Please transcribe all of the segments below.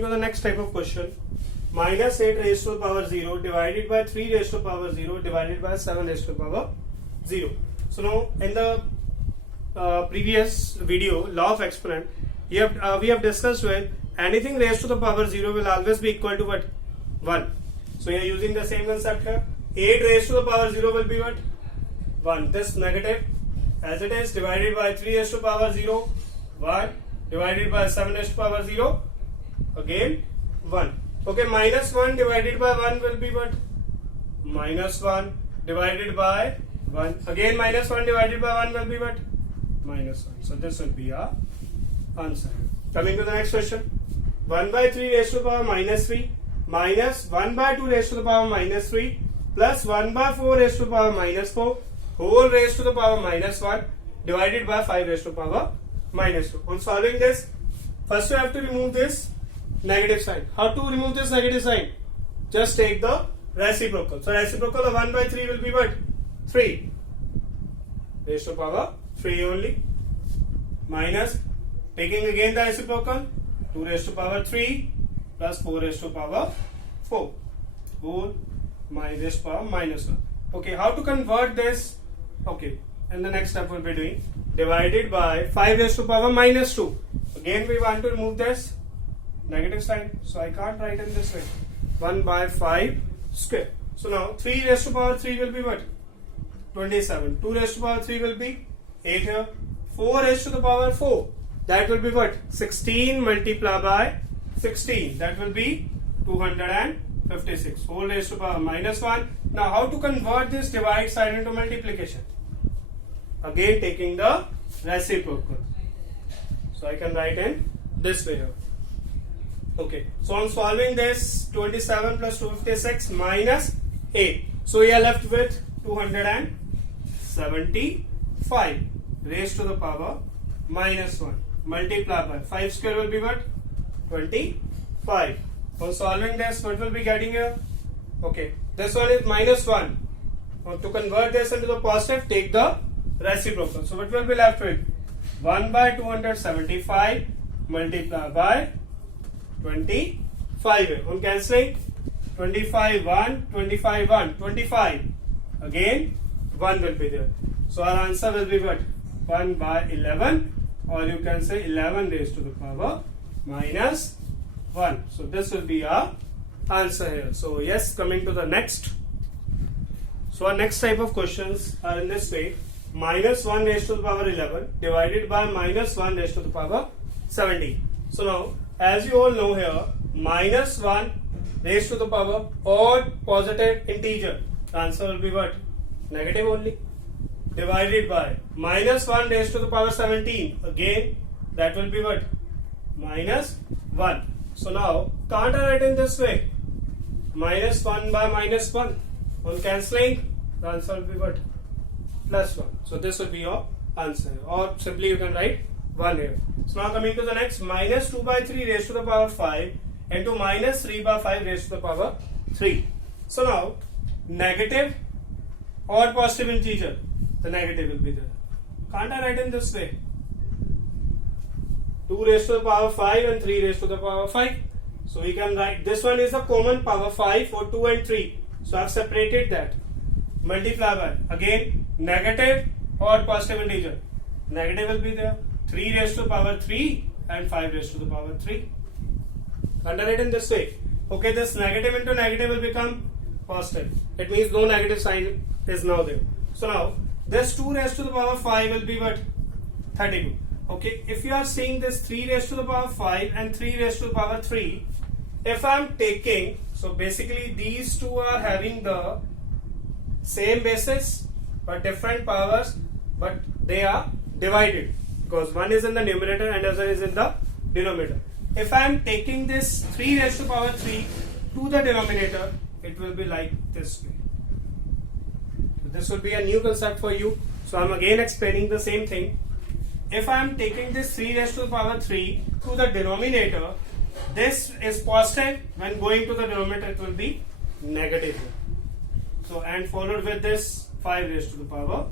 To the next type of question, minus 8 raised to the power 0 divided by 3 raised to the power 0 divided by 7 raised to the power 0. So now in the previous video, law of exponent, we have discussed with anything raised to the power 0 will always be equal to what? 1. So we are using the same concept here. 8 raised to the power 0 will be what? 1. This negative as it is divided by 3 raised to the power 0, 1 divided by 7 raised to the power 0, again 1. Okay, minus 1 divided by 1 will be what? Minus 1 divided by 1. Again minus 1 divided by 1 will be what? Minus 1. So this will be our answer. Coming to the next question. 1 by 3 raised to the power minus 3 minus 1 by 2 raised to the power minus 3 plus 1 by 4 raised to the power minus 4 whole raised to the power minus 1 divided by 5 raised to the power minus 2. On solving this, first you have to remove this negative sign. How to remove this negative sign? Just take the reciprocal. So reciprocal of 1 by 3 will be what? 3 raised to the power 3 only, minus taking again the reciprocal 2 raised to the power 3 plus 4 raised to the power 4 whole raised to the power minus 1. Okay, how to convert this? Okay, and the next step we'll be doing divided by 5 raised to the power minus 2. Again we want to remove this negative sign, so I can't write in this way. 1 by 5 square. So now 3 raised to the power 3 will be what? 27. 2 raised to the power 3 will be 8 here. 4 raised to the power 4, that will be what? 16 multiplied by 16, that will be 256 whole raised to the power minus 1. Now how to convert this divide sign into multiplication? Again taking the reciprocal. So I can write in this way here. Okay, so I'm solving this 27 plus 256 minus 8. So we are left with 275 raised to the power minus 1 multiplied by 5 square will be what? 25. On solving this, what will be getting here? Okay, this one is minus 1. Now to convert this into the positive, take the reciprocal. So what will be left with? 1 by 275 multiplied by 25. On cancelling, 25 1, 25 1, 25. Again 1 will be there. So our answer will be what? 1 by 11, or you can say 11 raised to the power minus 1. So this will be our answer here. So yes, coming to the next. So our next type of questions are in this way. Minus 1 raised to the power 11 divided by minus 1 raised to the power 17. So now, as you all know here, minus 1 raised to the power odd positive integer, the answer will be what? Negative only. Divided by minus 1 raised to the power 17, again that will be what? Minus 1. So now, can't I write in this way? Minus 1 by minus 1. On cancelling, the answer will be what? Plus 1. So this will be your answer. Or simply you can write 1 here. So now coming to the next, minus 2 by 3 raised to the power 5 into minus 3 by 5 raised to the power 3. So now, negative or positive integer, the negative will be there. Can't I write in this way? 2 raised to the power 5 and 3 raised to the power 5. So we can write, this one is the common power 5 for 2 and 3. So I have separated that. Multiply by, again, negative or positive integer. Negative will be there. 3 raised to the power 3 and 5 raised to the power 3. Can't I write in this way? Okay, this negative into negative will become positive. It means no negative sign is now there. So now, this 2 raised to the power 5 will be what? 32. Okay, if you are seeing this 3 raised to the power 5 and 3 raised to the power 3, if I am taking, so basically these two are having the same basis but different powers, but they are divided because one is in the numerator and other is in the denominator. If I am taking this 3 raised to the power 3 to the denominator, it will be like this way. This will be a new concept for you. So I am again explaining the same thing. If I am taking this 3 raised to the power 3 to the denominator, this is positive. When going to the denominator, it will be negative. So and followed with this 5 raised to the power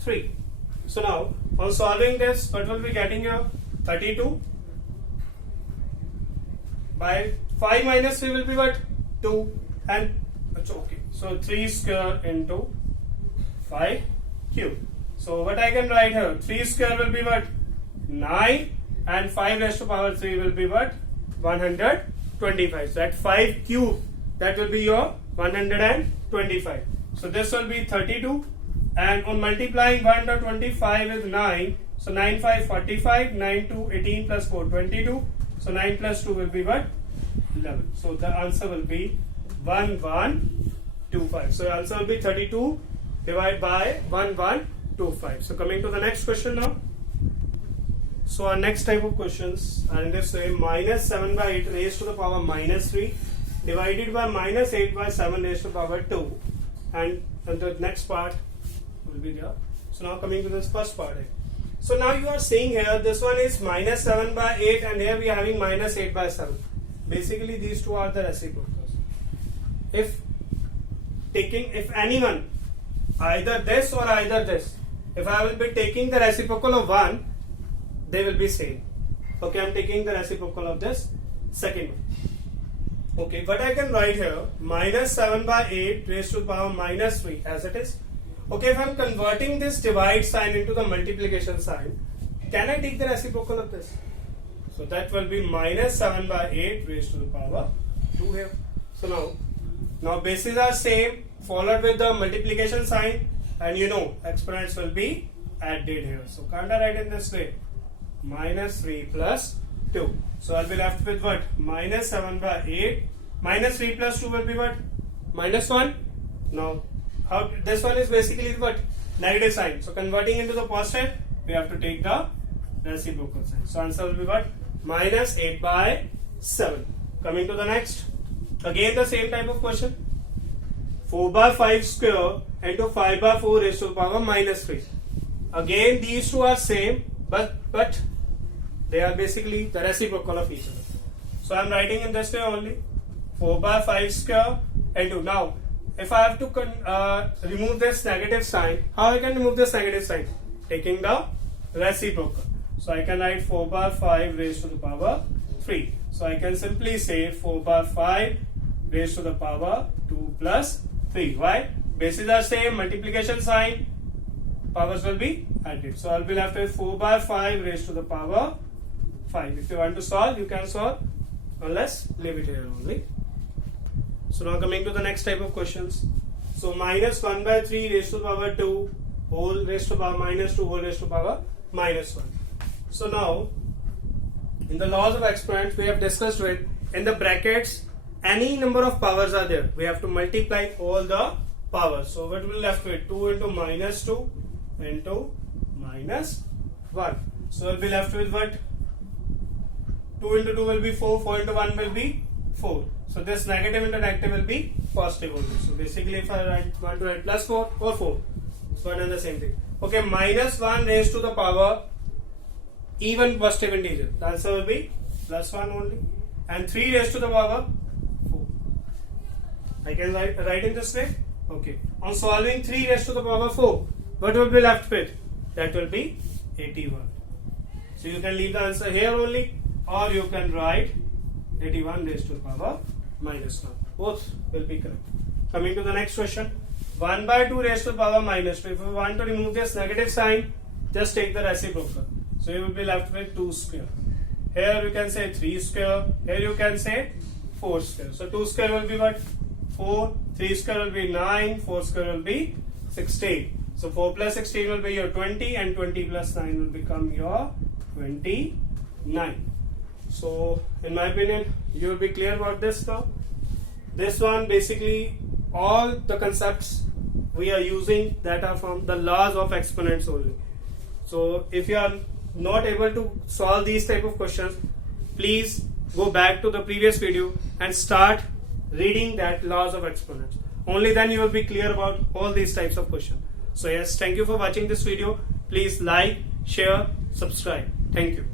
3. So now on solving this, what will be getting here? 32 by 5 minus 3 will be what? 2. And okay, so 3 square into 5 cube. So what I can write here? 3 square will be what? 9, and 5 raised to power 3 will be what? 125. So that 5 cube, that will be your 125. So this will be 32, and on multiplying 125 with 9, so 9 5 45, 9 2 18 plus 4 22. So 9 plus 2 will be what? 11. So the answer will be 1125. So the answer will be 32 divided by 1125. So coming to the next question now. So our next type of questions are in this way: minus 7 by 8 raised to the power minus 3 divided by minus 8 by 7 raised to the power 2, and the next part will be there. So now coming to this first part. So now you are seeing here, this one is minus 7 by 8, and here we are having minus 8 by 7. Basically these two are the reciprocals. If anyone, either this or either this, if I will be taking the reciprocal of one, they will be same. Okay, I am taking the reciprocal of this second one. Okay, but I can write here minus 7 by 8 raised to the power minus 3 as it is. Okay, if I am converting this divide sign into the multiplication sign, can I take the reciprocal of this? So that will be minus 7 by 8 raised to the power 2 here. So now bases are same, followed with the multiplication sign, and you know exponents will be added here. So can't I write in this way? Minus 3 plus 2. So I'll be left with what? Minus 7 by 8. Minus 3 plus 2 will be what? Minus 1. Now, how this one is basically what? Negative sign. So converting into the positive, we have to take the reciprocal sign. So answer will be what? Minus 8 by 7. Coming to the next. Again the same type of question. 4 by 5 square into 5 by 4 raised to the power minus 3. Again these two are same, but they are basically the reciprocal of each other. So I am writing in this way only. 4 by 5 square into, now if I have to remove this negative sign, how I can remove this negative sign? Taking the reciprocal. So I can write 4 by 5 raised to the power 3. So I can simply say 4 by 5 raised to the power 2 plus 3. Why? Bases are same, multiplication sign, powers will be added. So I'll be left with 4 by 5 raised to the power 5. If you want to solve, you can solve, unless leave it here only. So now coming to the next type of questions. So minus 1 by 3 raised to the power 2 whole raised to the power minus 2 whole raised to the power minus 1. So now in the laws of exponents we have discussed with, in the brackets any number of powers are there, we have to multiply all the powers. So what will be left with? 2 into minus 2 into minus 1. So we'll be left with what? 2 into 2 will be 4, 4 into 1 will be 4. So this negative into negative will be positive only. So basically if I want to write plus 4 or 4, it's one and the same thing. Okay, minus 1 raised to the power even positive integer. The answer will be plus 1 only. And 3 raised to the power 4. I can write in this way. Okay. On solving 3 raised to the power 4, what will be left with? That will be 81. So you can leave the answer here only, or you can write 81 raised to the power minus 1. Both will be correct. Coming to the next question. 1 by 2 raised to the power minus 2. If you want to remove this negative sign, just take the reciprocal. So you will be left with 2 square. Here you can say 3 square. Here you can say 4 square. So 2 square will be what? 4. 3 square will be 9. 4 square will be 16. So 4 plus 16 will be your 20, and 20 plus 9 will become your 29. So in my opinion, you will be clear about this now. This one basically all the concepts we are using that are from the laws of exponents only. So if you are not able to solve these type of questions, please go back to the previous video and start reading that laws of exponents. Only then you will be clear about all these types of questions. So yes, thank you for watching this video. Please like, share, subscribe. Thank you.